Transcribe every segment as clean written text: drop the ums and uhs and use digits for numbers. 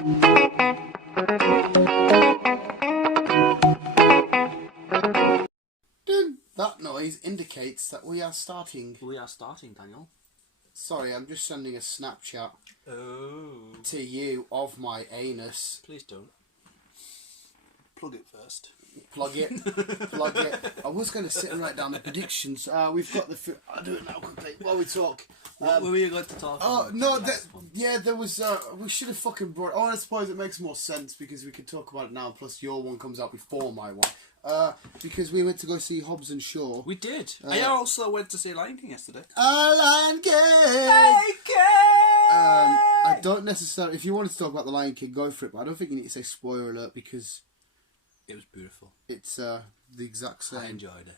That noise indicates that we are starting. We are starting, Daniel. Sorry, I'm just sending a Snapchat Oh. to you of my anus. Please don't. Plug it first. Plug it. Plug it. I was going to sit and write down the predictions. We've got the... I'll do it now quickly while we talk. What were you going to talk about? Oh, no, there was... we should have fucking brought... Oh, I suppose it makes more sense because we could talk about it now, plus your one comes out before my one. Because we went to go see Hobbs and Shaw. We did. I also went to see Lion King yesterday. Lion King! Lion King! I don't necessarily... If you wanted to talk about the Lion King, go for it, but I don't think you need to say spoiler alert because... It was beautiful. It's the exact same. I enjoyed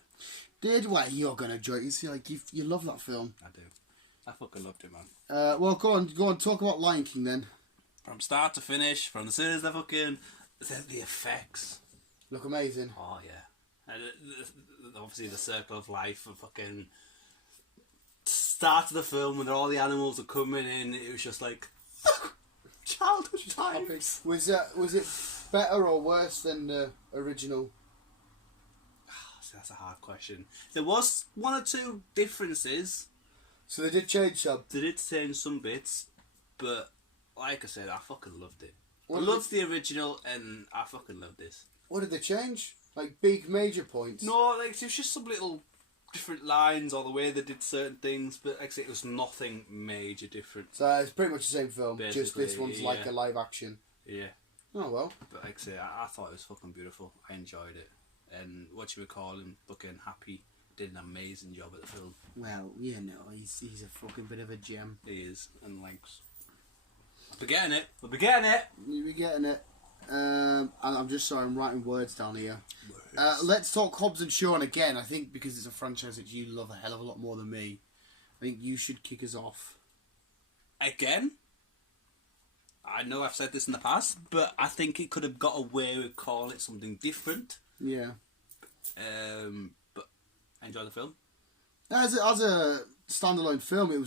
it. Well, you're going to enjoy it. You see, like, you love that film. I do. I fucking loved it, man. Well, go on, talk about Lion King then. From start to finish, from the soon as the fucking... The effects. Look amazing. Oh, yeah. And obviously the circle of life and fucking... Start of the film when all the animals are coming in, it was just like... childhood times. Was it better or worse than the original? That's a hard question. There was one or two differences. So they did change some. They did change some bits, but like I said, I fucking loved it. I What loved the original, and I fucking loved this. What did they change? Like big major points? No, like it was just some little different lines or the way they did certain things, but like I said, it was nothing major different. So it's pretty much the same film, just this Basically, one's like a live action. Yeah. Oh well. But like I say, I thought it was fucking beautiful. I enjoyed it. And what you were calling fucking Happy did an amazing job at the film. Well, you know, he's a fucking bit of a gem. He is. And like, we're getting it. We'll be getting it. You'll be getting it. And I'm just sorry, I'm writing words down here. Let's talk Hobbs and Shaw, and again, I think because it's a franchise that you love a hell of a lot more than me, I think you should kick us off. Again? I know I've said this in the past, but I think it could have got away with calling it something different. Yeah. But I enjoyed the film. As a standalone film, it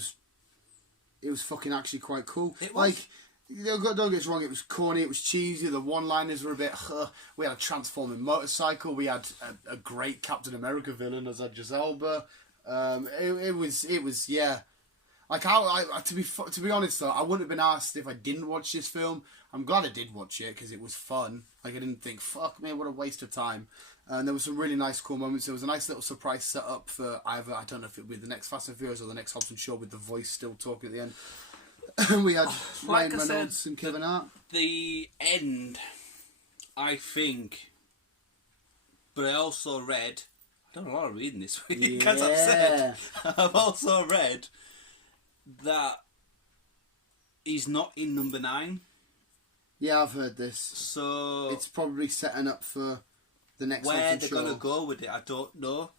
was fucking actually quite cool. It was. Like, don't get us wrong, it was corny, it was cheesy, the one-liners were a bit... we had a transforming motorcycle, we had a great Captain America villain as Idris Elba. It was, yeah... Like, to be honest though, I wouldn't have been asked if I didn't watch this film. I'm glad I did watch it because it was fun. Like, I didn't think, fuck me, what a waste of time. And there were some really nice, cool moments. There was a nice little surprise set up for either, I don't know if it would be the next Fast and Furious or the next Hobbs and Shaw with the voice still talking at the end. We had Ryan Reynolds and Kevin Hart. The end, I think, but I also read, I've done a lot of reading this week, as I've said. I've also read that he's not in number 9. Yeah, I've heard this. So it's probably setting up for the next one. Where they're going to go with it, I don't know.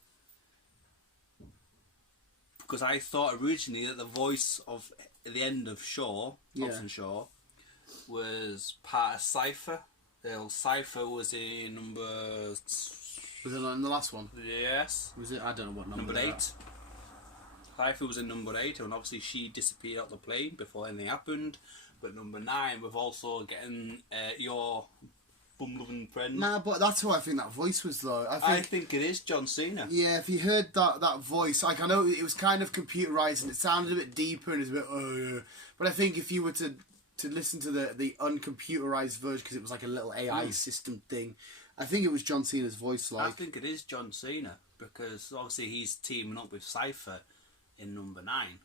Because I thought originally that the voice of at the end of Shaw, Hobbs & Shaw, was part of Cypher. Cypher was in number... Was it in the last one? Yes. Was it? I don't know what number. Number 8. Cypher was in number 8, and obviously she disappeared out the plane before anything happened. But number 9, we've also getting your bum-loving friend. Nah, but that's who I think that voice was, though. I think it is John Cena. Yeah, if you heard that voice, like, I know it was kind of computerised and it sounded a bit deeper and it was a bit, oh yeah. But I think if you were to listen to the uncomputerised version, because it was like a little AI system thing, I think it was John Cena's voice. Like, I think it is John Cena, because obviously he's teaming up with Cypher in number 9.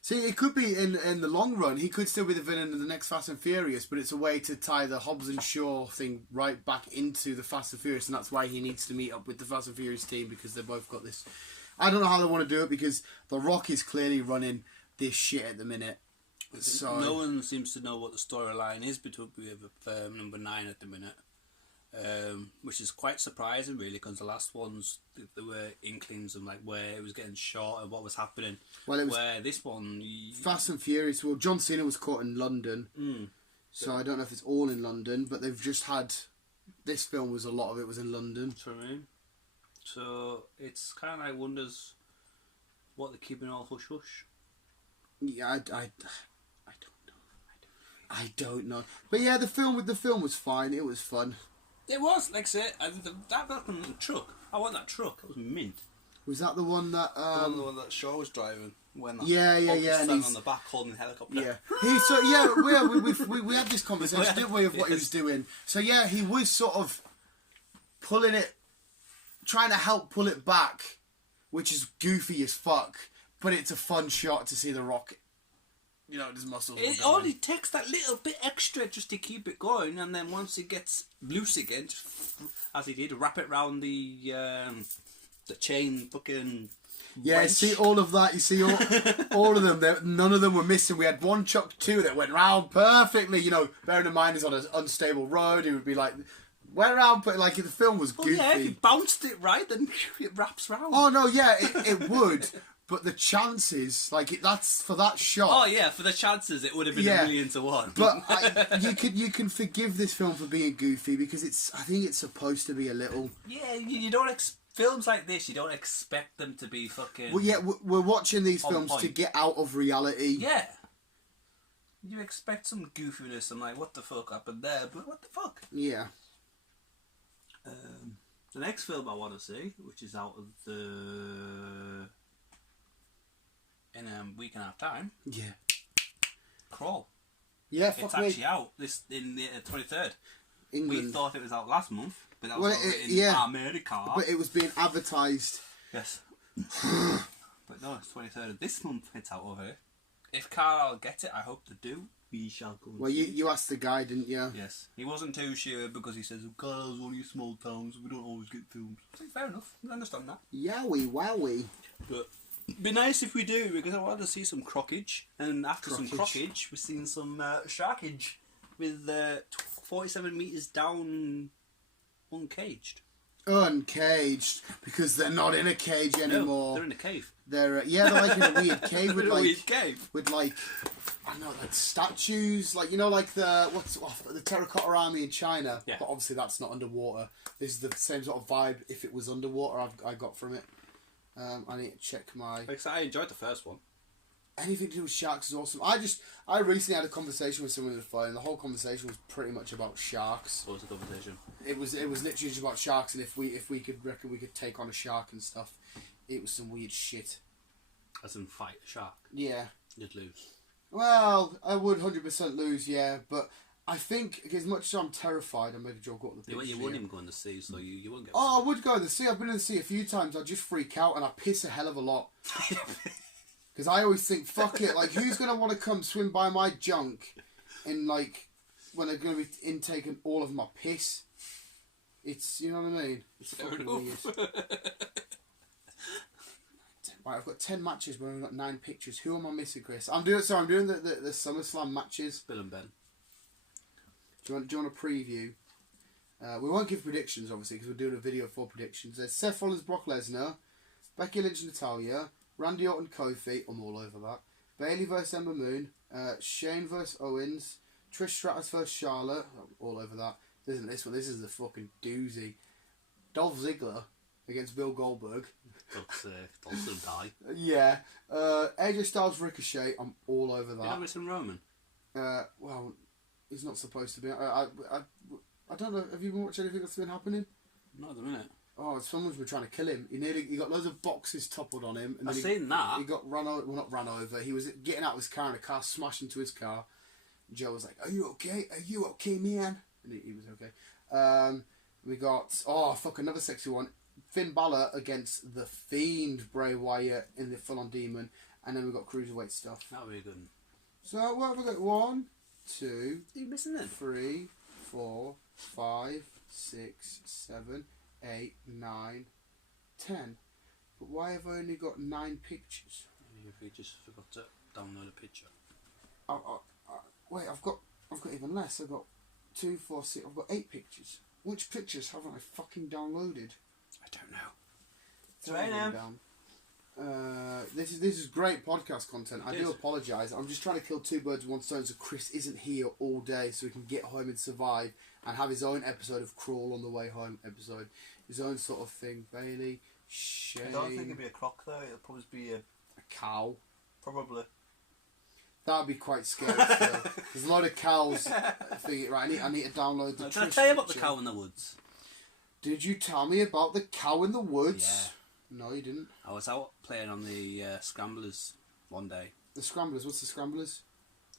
See, it could be in the long run. He could still be the villain of the next Fast and Furious, but it's a way to tie the Hobbs and Shaw thing right back into the Fast and Furious, and that's why he needs to meet up with the Fast and Furious team, because they've both got this... I don't know how they want to do it, because The Rock is clearly running this shit at the minute. So no one seems to know what the storyline is between number 9 at the minute. Which is quite surprising, really, because the last ones there were inklings of like where it was getting shot and what was happening. Well, it was where this one, Fast and Furious. Well, John Cena was caught in London, so I don't know if it's all in London, but they've just had this film was a lot of it was in London. That's what I mean. So it's kind of like wonders what they're keeping all hush hush. Yeah, I don't know. I don't know. But yeah, the film was fine. It was fun. It was, like I said, that fucking truck. I want that truck. It was mint. Was that the one that... the one that Shaw was driving. When that yeah. And he's on the back holding the helicopter. Yeah. We had this conversation, didn't we, of what he was doing. So yeah, he was sort of pulling it, trying to help pull it back, which is goofy as fuck. But it's a fun shot to see the Rock. You know, his muscles. It only takes that little bit extra just to keep it going, and then once it gets loose again, just, as he did, wrap it round the chain fucking. Yeah, wench. see all of that. You see all of them. None of them were missing. We had one Chuck 2 that went round perfectly. You know, bearing in mind he's on an unstable road, he would be like, went around, but like the film was goofy. Yeah, if you bounced it right, then it wraps round. Oh no, yeah, it would. But the chances, that's for that shot. Oh yeah, for the chances, it would have been 1,000,000 to 1. But you can forgive this film for being goofy because I think it's supposed to be a little. Yeah, you don't films like this. You don't expect them to be fucking. Well, yeah, we're watching these films point. to get out of reality. Yeah. You expect some goofiness and like, what the fuck happened there? But what the fuck? Yeah. The next film I want to see, which is out of the. In a week and a half time. Yeah. Crawl. Yeah, it's actually out in the 23rd. England. We thought it was out last month, but that was in America. But it was being advertised. Yes. But no, it's 23rd of this month. It's out over here. If Carl gets it, I hope to do. We shall go. Well, you asked the guy, didn't you? Yes. He wasn't too sure because he says, Carl's only a small town, so we don't always get films. So fair enough. I understand that. Yowie, wowie. But it'd be nice if we do, because I want to see some crockage. And after some crockage, we've seen some sharkage with 47 metres down uncaged. Uncaged, because they're not in a cage anymore. No, they're in a cave. They're like in a weird cave with with like I don't know, like statues, like like the terracotta army in China. Yeah. But obviously that's not underwater. This is the same sort of vibe. If it was underwater, I got from it. I need to check my. I enjoyed the first one. Anything to do with sharks is awesome. I recently had a conversation with someone on the phone, and the whole conversation was pretty much about sharks. What was the conversation? It was literally just about sharks, and if we could take on a shark and stuff. It was some weird shit. As in fight a shark? Yeah. You'd lose. Well, I would 100% lose, yeah, but I think as much as I'm terrified, I'm making sure I've got the picture. You wouldn't even go in the sea, so you wouldn't get. Oh, I would go in the sea. I've been in the sea a few times. I just freak out and I piss a hell of a lot. Because I always think, fuck it, like who's gonna want to come swim by my junk, in like when they're gonna be intaking all of my piss? It's what I mean. It's fucking weird. Right, I've got 10 matches, but I've got 9 pictures. Who am I missing, Chris? I'm doing the SummerSlam matches. Bill and Ben. Do you want a preview? We won't give predictions, obviously, because we're doing a video for predictions. There's Seth Rollins, Brock Lesnar, Becky Lynch, Natalya, Randy Orton, Kofi. I'm all over that. Bayley vs Ember Moon, Shane vs Owens, Trish Stratus vs Charlotte. I'm all over that. This isn't this one. This is the fucking doozy. Dolph Ziggler against Bill Goldberg. Dolph die. Yeah. AJ Styles, Ricochet. I'm all over that. You're not missing Roman. Well, he's not supposed to be. I don't know. Have you watched anything that's been happening? Not at the minute. Oh, someone's been trying to kill him. He got loads of boxes toppled on him. And I've seen that. He got run over. Well, not run over. He was getting out of his car and a car smashed into his car. Joe was like, "Are you okay? Are you okay, man?" And he was okay. We got another sexy one. Finn Balor against the Fiend Bray Wyatt in the full-on demon, and then we got cruiserweight stuff. That'll be good. So what have we got? 1, 2, Are you missing it? 3, 4, 5, 6, 7, 8, 9, 10. But why have I only got 9 pictures? Maybe if we just forgot to download a picture. Wait, I've got even less. I've got 2, 4, 6. I've got 8 pictures. Which pictures haven't I fucking downloaded? I don't know. This is great podcast content. I do apologise. I'm just trying to kill 2 birds with 1 stone, so Chris isn't here all day, so he can get home and survive and have his own episode of Crawl on the way home episode, his own sort of thing. Bailey, Shane. I don't think it'd be a croc though. It'll probably be a cow. Probably. That'd be quite scary still. There's a lot of cows. Right, I need to download the Did I tell you about the cow in the woods? Did you tell me about the cow in the woods? Yeah. No, you didn't. I was out playing on the Scramblers one day. The Scramblers? What's the Scramblers?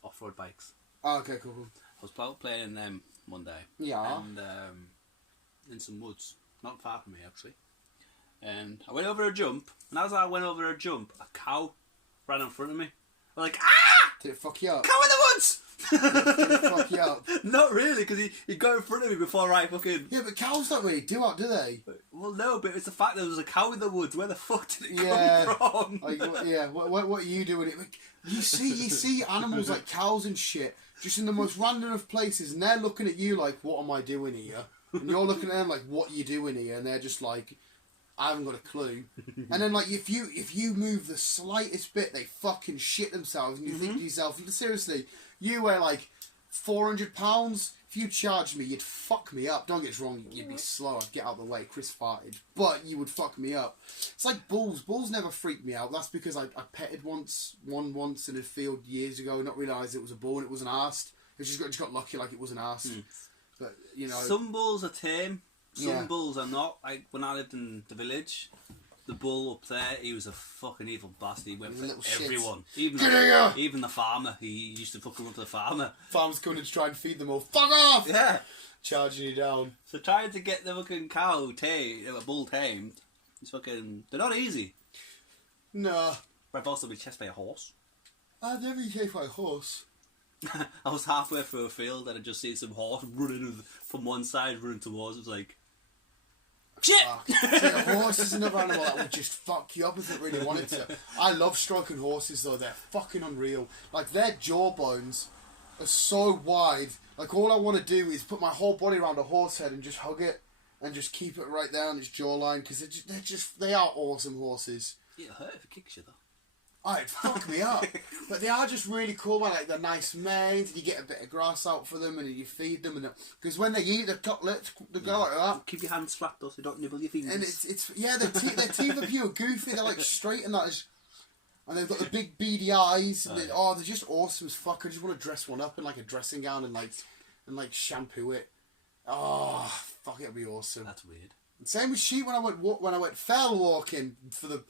Off-road bikes. Oh, okay, cool. I was out playing them one day. Yeah. And in some woods, not far from me actually. And I went over a jump, and as I went over a jump, a cow ran in front of me. I was like, ah! Did it fuck you up? Cow in the woods! Did it fuck you up? Not really, because he got in front of me before I fucking... Yeah, but cows don't really do that, do they? Well, no, but it's the fact that there was a cow in the woods. Where the fuck did it come from? Like, what are you doing? You see animals like cows and shit just in the most random of places, and they're looking at you like, what am I doing here? And you're looking at them like, what are you doing here? And they're just like, I haven't got a clue. And then like if you move the slightest bit, they fucking shit themselves, and you think to yourself, seriously, you weigh like 400 pounds. If you charged me, you'd fuck me up. Don't get us wrong, you'd be slow. I'd get out of the way. Chris farted, but you would fuck me up. It's like bulls. Bulls never freaked me out. That's because I petted one once in a field years ago, not realised it was a bull and it wasn't arsed. It just got lucky, like it wasn't arsed. But you know, some bulls are tame. Some bulls are not. Like when I lived in the village, the bull up there, he was a fucking evil bastard. He went for everyone. Even the farmer. He used to fucking run to the farmer. Farmers coming in to try and feed them all. Fuck off! Yeah. Charging you down. So trying to get the fucking cow tamed, a bull tamed, it's fucking... They're not easy. No. But I've also been chased by a horse. I've never been chased by a horse. I was halfway through a field and I just see some horse running from one side, running towards. It was like... Shit! See, a horse is another animal that would just fuck you up if it really wanted to. I love stroking horses though, they're fucking unreal. Like their jawbones are so wide, like all I want to do is put my whole body around a horse head and just hug it and just keep it right there on its jawline, because they are awesome horses. It'll hurt if it kicks you though. Oh, it'd fuck me up. But they are just really cool, man. Like, they're nice manes, and you get a bit of grass out for them, and you feed them, and because when they eat the cutlets, they go like that. Keep your hands flat though, so you don't nibble your fingers. And their teeth are pure goofy. They're like straight and that, and they've got the big beady eyes. And they're just awesome as fuck. I just want to dress one up in like a dressing gown and like shampoo it. Oh, fuck, it'd be awesome. That's weird. And same with sheep when I went fell walking for the.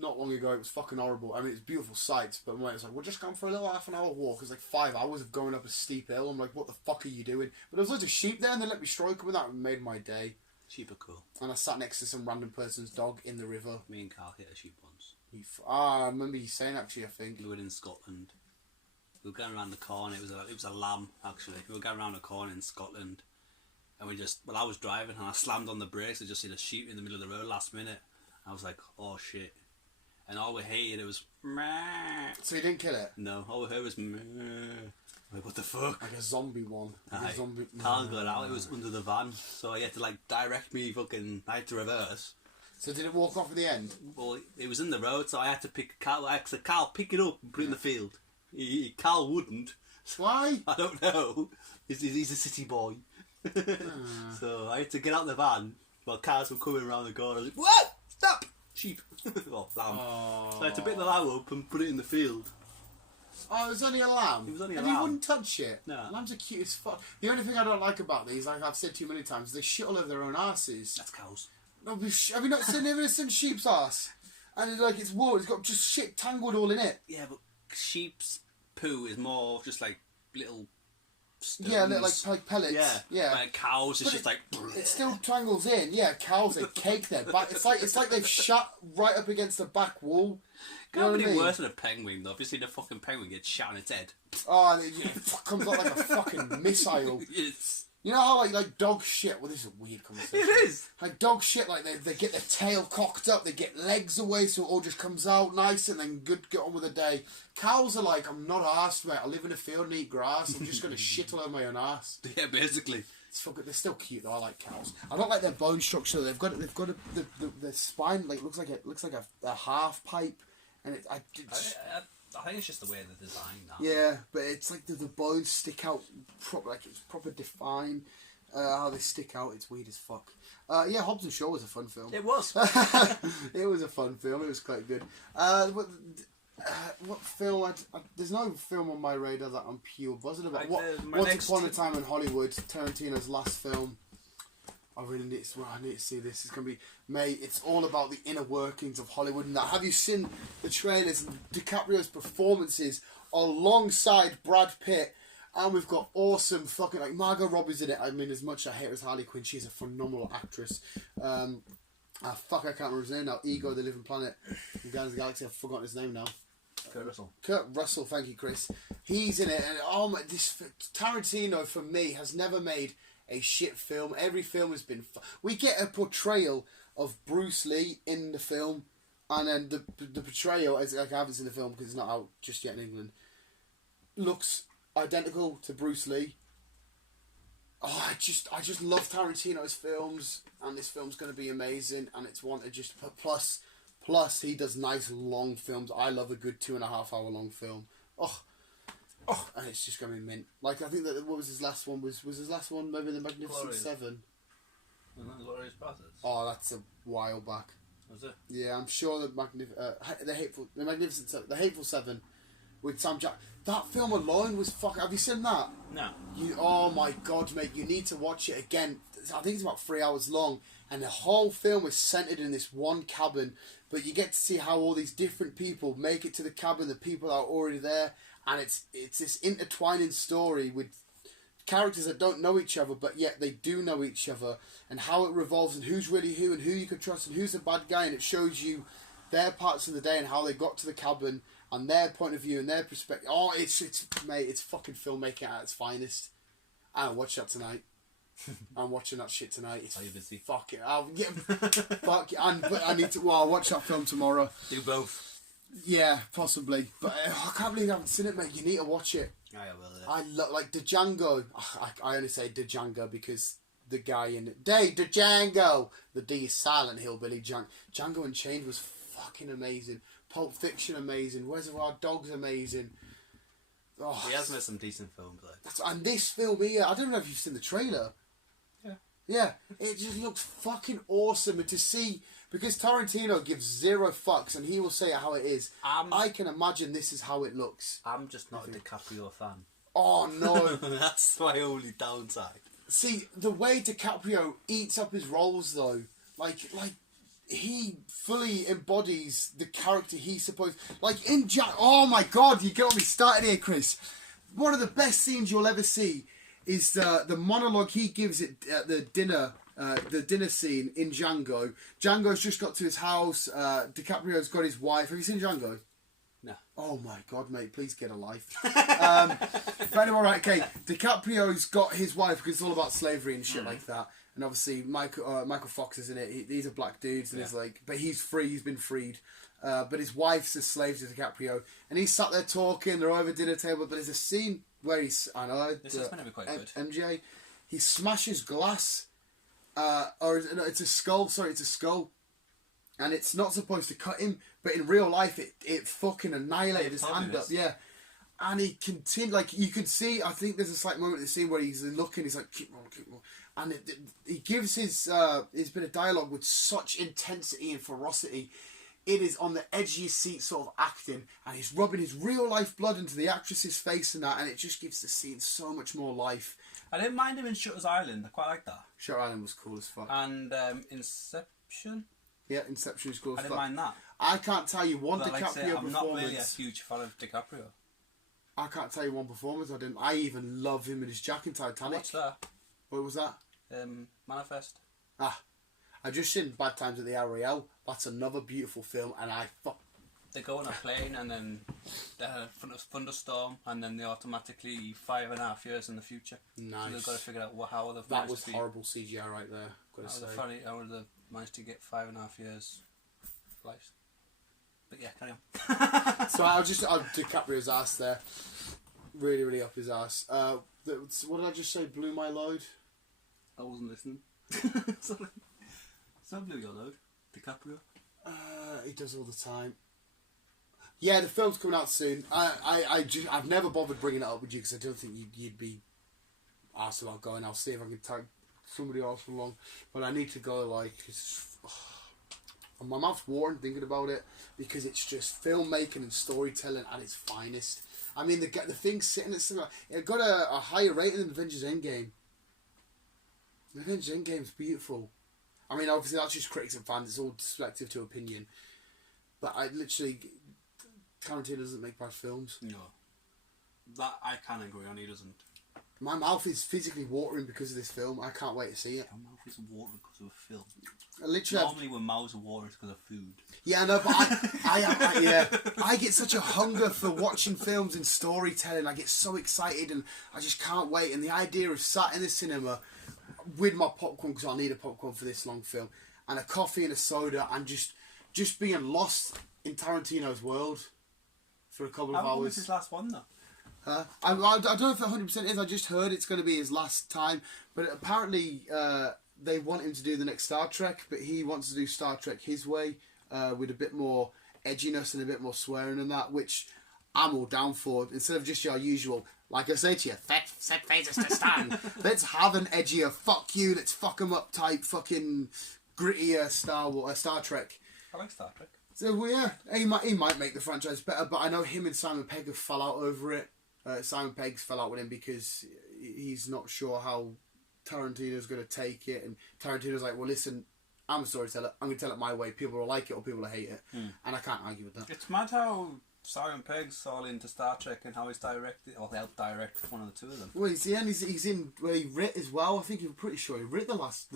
Not long ago, it was fucking horrible. I mean, it's beautiful sights, but when it was like, we're just going for a little half an hour walk. It was like 5 hours of going up a steep hill. I'm like, what the fuck are you doing? But there was loads of sheep there, and they let me stroke them, and that made my day. Sheep are cool. And I sat next to some random person's dog in the river. Me and Carl hit a sheep once. I remember you saying, actually, I think. We were in Scotland. We were going around the corner. It was a lamb, actually. We were going around the corner in Scotland. And I was driving, and I slammed on the brakes. I just seen a sheep in the middle of the road last minute. I was like, oh shit. And all we heard, it was... Meh. So you didn't kill it? No, all we heard was... Meh. Like, what the fuck? Like a zombie one. Like a zombie... Can't go out, it was under the van. So he had to, like, direct me fucking... I had to reverse. So did it walk off at the end? Well, it was in the road, so I had to pick... I said, Carl, pick it up and put it in the field. Carl wouldn't. Why? I don't know. He's a city boy. So I had to get out the van while cars were coming around the corner. I was like, what? Stop! Sheep. Or lamb. So I had to pick the lamb up and put it in the field. Oh, it was only a lamb? It was only a and lamb. You wouldn't touch it? No. Lambs are cute as fuck. The only thing I don't like about these, like I've said to you many times, is they shit all over their own asses. That's cows. No, have you not seen sheep's ass? And it's wool, it's got just shit tangled all in it. Yeah, but sheep's poo is more just like little stones. Yeah, like pellets. Yeah. Like cows, it's just like... It still tangles in. Yeah, cows, they cake their back. It's like they've shot right up against the back wall. Can't be worse than a penguin, though. Have you seen a fucking penguin get shot on its head? Oh, and it comes out like a fucking missile. You know how like dog shit? Well, this is a weird conversation. It is. Like dog shit, like they get their tail cocked up, they get legs away, so it all just comes out nice, and then get on with the day. Cows are like, I'm not arsed, mate. I live in a field and eat grass. I'm just gonna shit all over my own ass. Yeah, basically. They're still cute though. I like cows. I don't like their bone structure. They've got the spine like looks like a half pipe, and I think it's just the way they're designed now. Yeah, but it's like the bones stick out like it's proper defined. How they stick out, it's weird as fuck. Yeah, Hobbs and Shaw was a fun film. It was. It was a fun film. It was quite good. What film? There's no film on my radar that I'm pure buzzing about. Once Upon a Time in Hollywood, Tarantino's last film. I really need to. Well, I need to see this. It's gonna be, mate. It's all about the inner workings of Hollywood and that. Have you seen the trailers? DiCaprio's performances alongside Brad Pitt, and we've got awesome fucking like Margot Robbie's in it. I mean, as much as I hate her as Harley Quinn, she's a phenomenal actress. I can't remember his name now. Ego, the Living Planet, Guardians of the Galaxy. I've forgotten his name now. Kurt Russell, thank you, Chris. He's in it, and oh my, this Tarantino for me has never made a shit film. Every film has been. We get a portrayal of Bruce Lee in the film, and then the portrayal, as like I haven't seen the film because it's not out just yet in England, looks identical to Bruce Lee. Oh, I just love Tarantino's films, and this film's going to be amazing, and it's one to just plus he does nice long films. I love a good 2.5 hour long film. And it's just going to be mint. Like, I think that, what was his last one? Was his last one maybe The Magnificent Seven? Glorious Bastards. Oh, that's a while back. Was it? Yeah, I'm sure the Hateful Seven with Sam Jack. That film alone was fuck. Have you seen that? No. Oh my god, mate! You need to watch it again. I think it's about 3 hours long, and the whole film is centered in this one cabin. But you get to see how all these different people make it to the cabin. The people that are already there, and it's this intertwining story with characters that don't know each other, but yet they do know each other, and how it revolves, and who's really who, and who you can trust, and who's the bad guy, and it shows you their parts of the day and how they got to the cabin and their point of view and their perspective. Oh, it's mate, it's fucking filmmaking at its finest. I'll watch that tonight. I'm watching that shit tonight. It's Are you busy? Fuck it. Fuck it. But I need to. Well, I'll watch that film tomorrow. Do both. Yeah, possibly. But I can't believe I haven't seen it, mate. You need to watch it. I will. I love like Django. I only say Django because the guy in it. Django. The D is silent. Hillbilly Django Unchained was fucking amazing. Pulp Fiction amazing. Reservoir Dogs amazing. Oh, he has made some decent films though. And this film here, I don't know if you've seen the trailer. Yeah. Yeah, it just looks fucking awesome. And to see, because Tarantino gives zero fucks and he will say it how it is. I can imagine this is how it looks. I'm just not a DiCaprio fan. Oh no. That's my only downside. See, the way DiCaprio eats up his roles though, like he fully embodies the character he's supposed. Like in Jack. Oh my god, you got me started here, Chris. One of the best scenes you'll ever see is the monologue he gives at the dinner scene in Django. Django's just got to his house. DiCaprio's got his wife. Have you seen Django? No. Oh my god, mate! Please get a life. But anyway, right, okay. DiCaprio's got his wife because it's all about slavery and shit like that. And obviously, Michael Fox is in it. These are black dudes, and he's like, but he's free. He's been freed. But his wife's a slave to DiCaprio, and he's sat there talking. They're over dinner table, but there's a scene where he's, I know, this is going to be quite good. MJ, he smashes glass, or no, it's a skull. Sorry, it's a skull, and it's not supposed to cut him, but in real life, it fucking annihilated his hand up. Yeah. And he continued, like, you could see, I think there's a slight moment in the scene where he's looking, he's like, keep rolling. And he gives his bit of dialogue with such intensity and ferocity. It is on the edge of your seat sort of acting, and he's rubbing his real life blood into the actress's face and that, and it just gives the scene so much more life. I didn't mind him in Shutter's Island, I quite like that. Shutter Island was cool as fuck. And Inception? Yeah, Inception was cool as fuck. I didn't mind that. I can't tell you one DiCaprio performance. I'm not really a huge fan of DiCaprio. I can't tell you one performance I didn't. I even love him in his Jack in Titanic. What's that? What was that? Manifest. I just seen Bad Times at the RAL. That's another beautiful film, and They go on a plane, and then they're in front of a thunderstorm, and then they automatically 5.5 years in the future. Nice. So they've got to figure out how they've That was horrible CGI right there. How would they managed to get 5.5 years life? But yeah, carry on. So I'll DiCaprio's ass there. Really, really up his ass. What did I just say? Blew my load? I wasn't listening. Sorry. So blew your load, DiCaprio? He does all the time. Yeah, the film's coming out soon. I've never bothered bringing it up with you because I don't think you'd be asked about going. I'll see if I can tag somebody else along. But I need to go, like, And my mouth's watering thinking about it because it's just filmmaking and storytelling at its finest. I mean, the thing's sitting at something. It got a higher rating than Avengers Endgame. Avengers Endgame's beautiful. I mean, obviously that's just critics and fans. It's all subjective to opinion. But Tarantino doesn't make bad films. No. That I can agree on, he doesn't. My mouth is physically watering because of this film. I can't wait to see it. Your mouth is watering because of a film. Literally, when mouths are watering, it's because of food. Yeah, no, but I get such a hunger for watching films and storytelling. I get so excited and I just can't wait. And the idea of sat in the cinema with my popcorn, because I need a popcorn for this long film, and a coffee and a soda, and just being lost in Tarantino's world for a couple of hours. How long was his last one, though? I don't know if it 100% is. I just heard it's going to be his last time. But apparently they want him to do the next Star Trek, but he wants to do Star Trek his way, with a bit more edginess and a bit more swearing and that, which I'm all down for. Instead of just your usual, like I say to you, set phasers to stand. Let's have an edgier, fuck you, let's fuck 'em up type, fucking grittier Star Trek. I like Star Trek. So, well, yeah, he might make the franchise better, but I know him and Simon Pegg have fell out over it. Simon Pegg's fell out with him because he's not sure how Tarantino's going to take it, and Tarantino's like, well, listen, I'm a storyteller, I'm going to tell it my way, people will like it or people will hate it, and I can't argue with that. It's mad how Simon Pegg's all into Star Trek and how he's directed, or helped direct one of the two of them. Well, he's in, well, he writ as well. I think I'm pretty sure he writ the last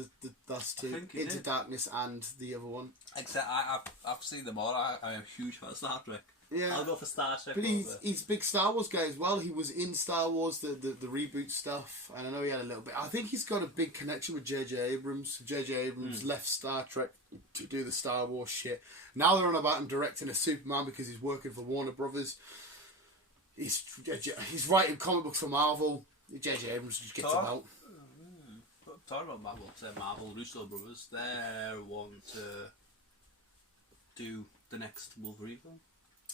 two, Into Darkness and the other one. Except I've seen them all. I'm a huge fan of Star Trek. Yeah, I'll go for Star Trek. But he's a big Star Wars guy as well. He was in Star Wars, the reboot stuff, and I know he had a little bit. I think he's got a big connection with J.J. Abrams. J.J. Abrams left Star Trek to do the Star Wars shit. Now they're on about him directing a Superman because he's working for Warner Brothers. He's writing comic books for Marvel. J.J. Abrams just gets him out. Talking about Marvel, Russo brothers, they want to do the next Wolverine film.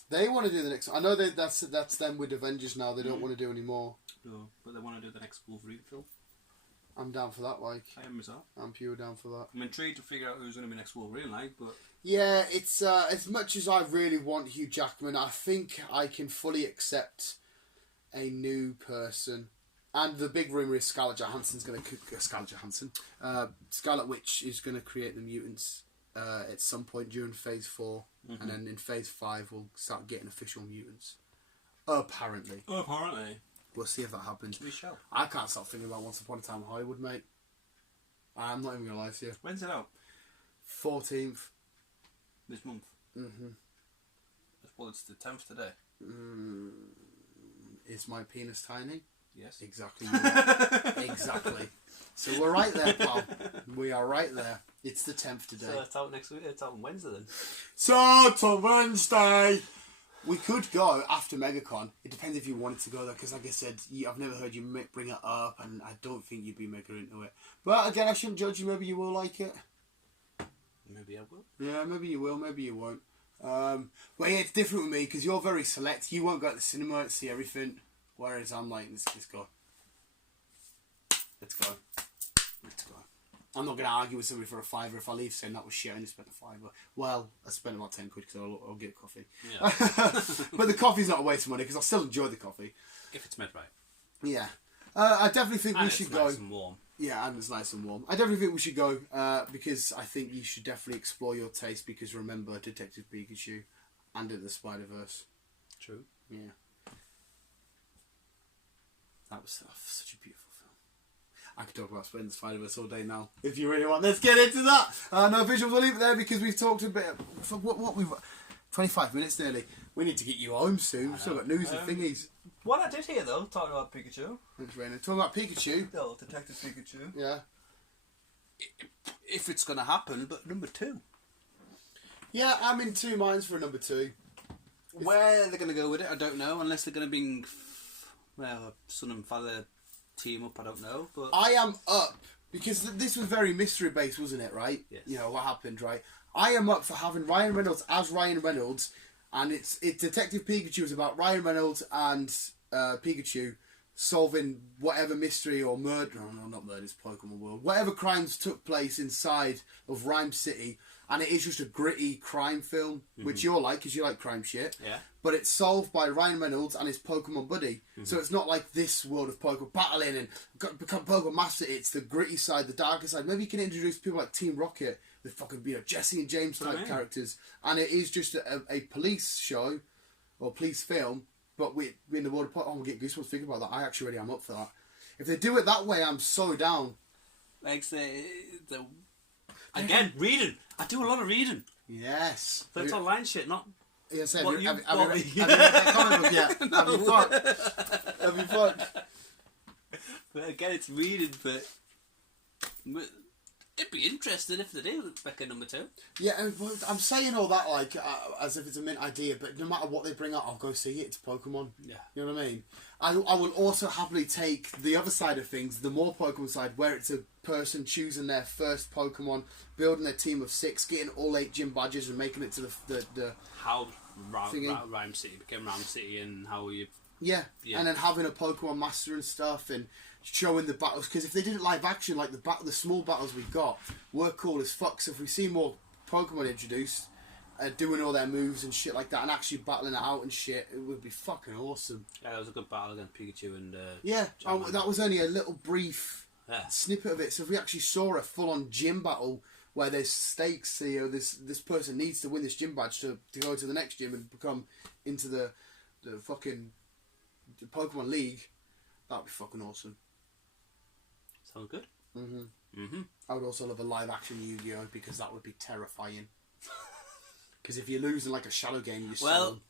They want to do the next. I know that's them with Avengers now. They don't want to do any more. No, but they want to do the next Wolverine film. I'm down for that. Like, I am as well. I'm pure down for that. I'm intrigued to figure out who's going to be next Wolverine, like, but yeah, it's as much as I really want Hugh Jackman, I think I can fully accept a new person. And the big rumour is Scarlett Witch is going to create the mutants at some point during Phase 4. And then in Phase 5 we'll start getting official mutants. Apparently. We'll see if that happens. We shall. I can't stop thinking about Once Upon a Time in Hollywood, mate. I'm not even going to lie to you. When's it out? 14th. This month? Well, it's the 10th today. Is my penis tiny? Yes. Exactly. Exactly. So we're right there, pal. We are right there. It's the 10th today. So it's out next week. It's out on Wednesday then. So it's on Wednesday. We could go after MegaCon. It depends if you wanted to go there, because like I said, I've never heard you bring it up, and I don't think you'd be mega into it. But again, I shouldn't judge you. Maybe you will like it. Maybe I will. Yeah, maybe you will. Maybe you won't. But yeah, it's different with me because you're very select. You won't go to the cinema and see everything, whereas I'm like, let's go. Let's go. Let's go. I'm not going to argue with somebody for a £5 if I leave saying that was shit. I only spent a £5. Well, I spent about 10 quid because I'll get coffee. Yeah. But the coffee's not a waste of money because I still enjoy the coffee. If it's made right. Yeah. I definitely think and we should go. And it's nice and warm. Yeah, and it's nice and warm. I definitely think we should go because I think you should definitely explore your taste because remember Detective Pikachu and Into the Spider-Verse. True. Yeah. That was such a beautiful film. I could talk about Split the Spider-Verse all day now. If you really want, let's get into that. No visuals, we'll leave it there because we've talked a bit. For what we've 25 minutes nearly. We need to get you home soon. We've still got news and thingies. What I did hear though, talking about Pikachu. Thanks, Raina. Talking about Pikachu. No, Detective Pikachu. Yeah. If it's going to happen, but number 2. Yeah, I'm in two minds for a number 2. Where they're going to go with it, I don't know. Unless they're going to bring, well, son and father team up, I don't know. But I am up because this was very mystery based, wasn't it? Right? Yes. You know what happened, right? I am up for having Ryan Reynolds as Ryan Reynolds, and it's Detective Pikachu is about Ryan Reynolds and Pikachu solving whatever mystery or murder. No, not murder. It's Pokemon World. Whatever crimes took place inside of Rhyme City, and it is just a gritty crime film, which you're like, because you like crime shit. Yeah. But it's solved by Ryan Reynolds and his Pokemon buddy. So it's not like this world of Pokemon battling and become Pokemon Master. It's the gritty side, the darker side. Maybe you can introduce people like Team Rocket, the fucking Jesse and James type characters, and it is just a police show or police film. But we in the world of Pokemon, I'm gonna get goosebumps thinking about that. I actually really am up for that. If they do it that way, I'm so down. Like again, reading. I do a lot of reading. Yes. So it's online shit, not. Yes, What have you you read that comic book yet? No. Have you fucked? Have you fucked? But again, it's reading, but it'd be interesting if they do back at number 2. Yeah, I'm saying all that like as if it's a mint idea, but no matter what they bring out, I'll go see it. It's Pokemon. Yeah. You know what I mean? I will also happily take the other side of things, the more Pokemon side, where it's a person choosing their first Pokemon, building a team of 6, getting all 8 gym badges and making it to the how Rhyme City became Rhyme City and how you... Yeah, and then having a Pokemon Master and stuff and showing the battles, because if they did it live action, like the small battles we got were cool as fuck. So if we see more Pokemon introduced, doing all their moves and shit like that, and actually battling it out and shit, it would be fucking awesome. Yeah, that was a good battle against Pikachu and... that was only a little brief snippet of it. So if we actually saw a full-on gym battle where there's stakes, you know, this person needs to win this gym badge to go to the next gym and become into the fucking Pokemon League, that'd be fucking awesome. Sounds good. I would also love a live-action Yu-Gi-Oh! Because that would be terrifying. Because if you're losing like a shadow game, you're well,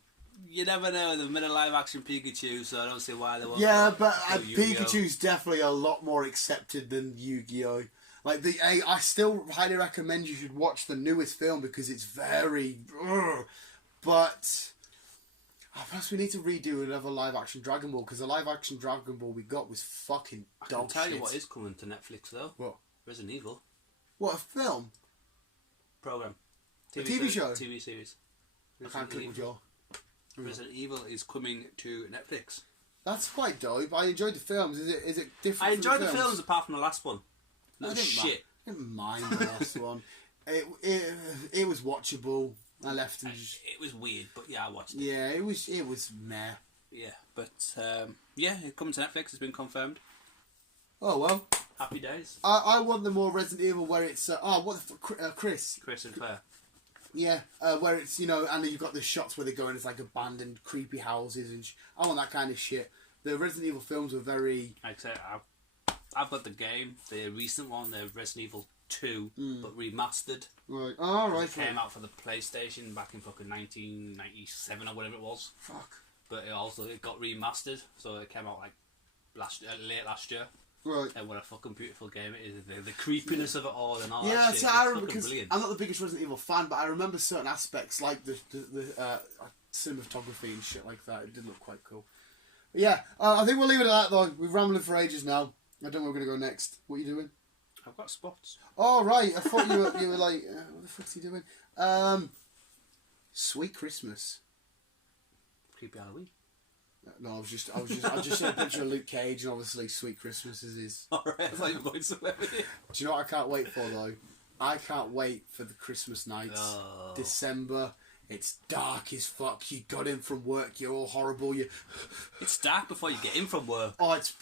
you never know. They've made a live-action Pikachu, so I don't see why they won't. Yeah, but Pikachu's definitely a lot more accepted than Yu-Gi-Oh! Like I still highly recommend you should watch the newest film because it's very. But perhaps we need to redo another live-action Dragon Ball because the live-action Dragon Ball we got was fucking dog shit. I can tell you what is coming to Netflix though. What? Resident Evil. What, a film? Program. A TV show? TV series. I can't click with your... Resident Evil is coming to Netflix. That's quite dope. I enjoyed the films. Is it different? I enjoyed the films apart from the last one. I didn't mind the last one. It was watchable. I left and it was weird, but yeah, I watched it. Yeah, it was meh. Yeah, but it's coming to Netflix. It's been confirmed. Oh well. Happy days. I want the more Resident Evil where it's Chris and Claire. Yeah, where it's, you know, and you've got the shots where they go in, it's like abandoned, creepy houses and I want that kind of shit. The Resident Evil films were very... Like I said, I've got the game, the recent one, the Resident Evil 2, but remastered. Right. Oh, right. It came out for the PlayStation back in fucking 1997 or whatever it was. Fuck. But it got remastered, so it came out like late last year. Right. And what a fucking beautiful game it is. The creepiness of it all and all that yeah, shit. see, I remember, because I'm not the biggest Resident Evil fan, but I remember certain aspects like the cinematography and shit like that. It did look quite cool. But yeah, I think we'll leave it at that though. We've rambling for ages now. I don't know where we're going to go next. What are you doing? I've got spots. Oh, right. I thought you were like, what the fuck's he doing? Sweet Christmas. Creepy Halloween. No, I was just seeing a picture of Luke Cage, and obviously Sweet Christmas is his. Alright, I thought you were going somewhere with it. Do you know what I can't wait for though? I can't wait for the Christmas nights. Oh. December. It's dark as fuck. You got in from work. You're all horrible. It's dark before you get in from work. Oh, it's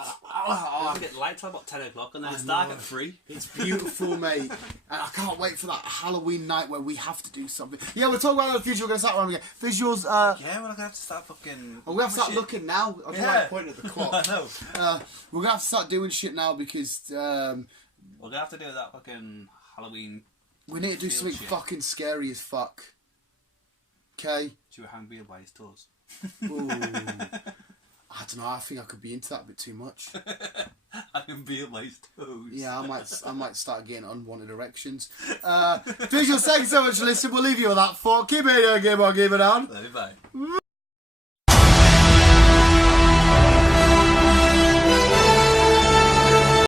I get light till about 10 o'clock and then it's dark at 3. It's beautiful, mate. And I can't wait for that Halloween night where we have to do something. Yeah, we're talking about the future. We're going to start running again. Visuals. Yeah, we're going to have to start fucking... We're going to have to start looking now. I don't like pointing at the clock. I know. We're going to have to start doing shit now because... we're going to have to do that fucking Halloween... We need to do something fucking scary as fuck. Okay? Should we hang Beal by his toes? Ooh. I don't know. I think I could be into that a bit too much. I can be at my toes. Yeah, I might start getting unwanted erections. Visuals, thank you so much for listening. We'll leave you with that thought. Keep it here, game on, game it on. Bye.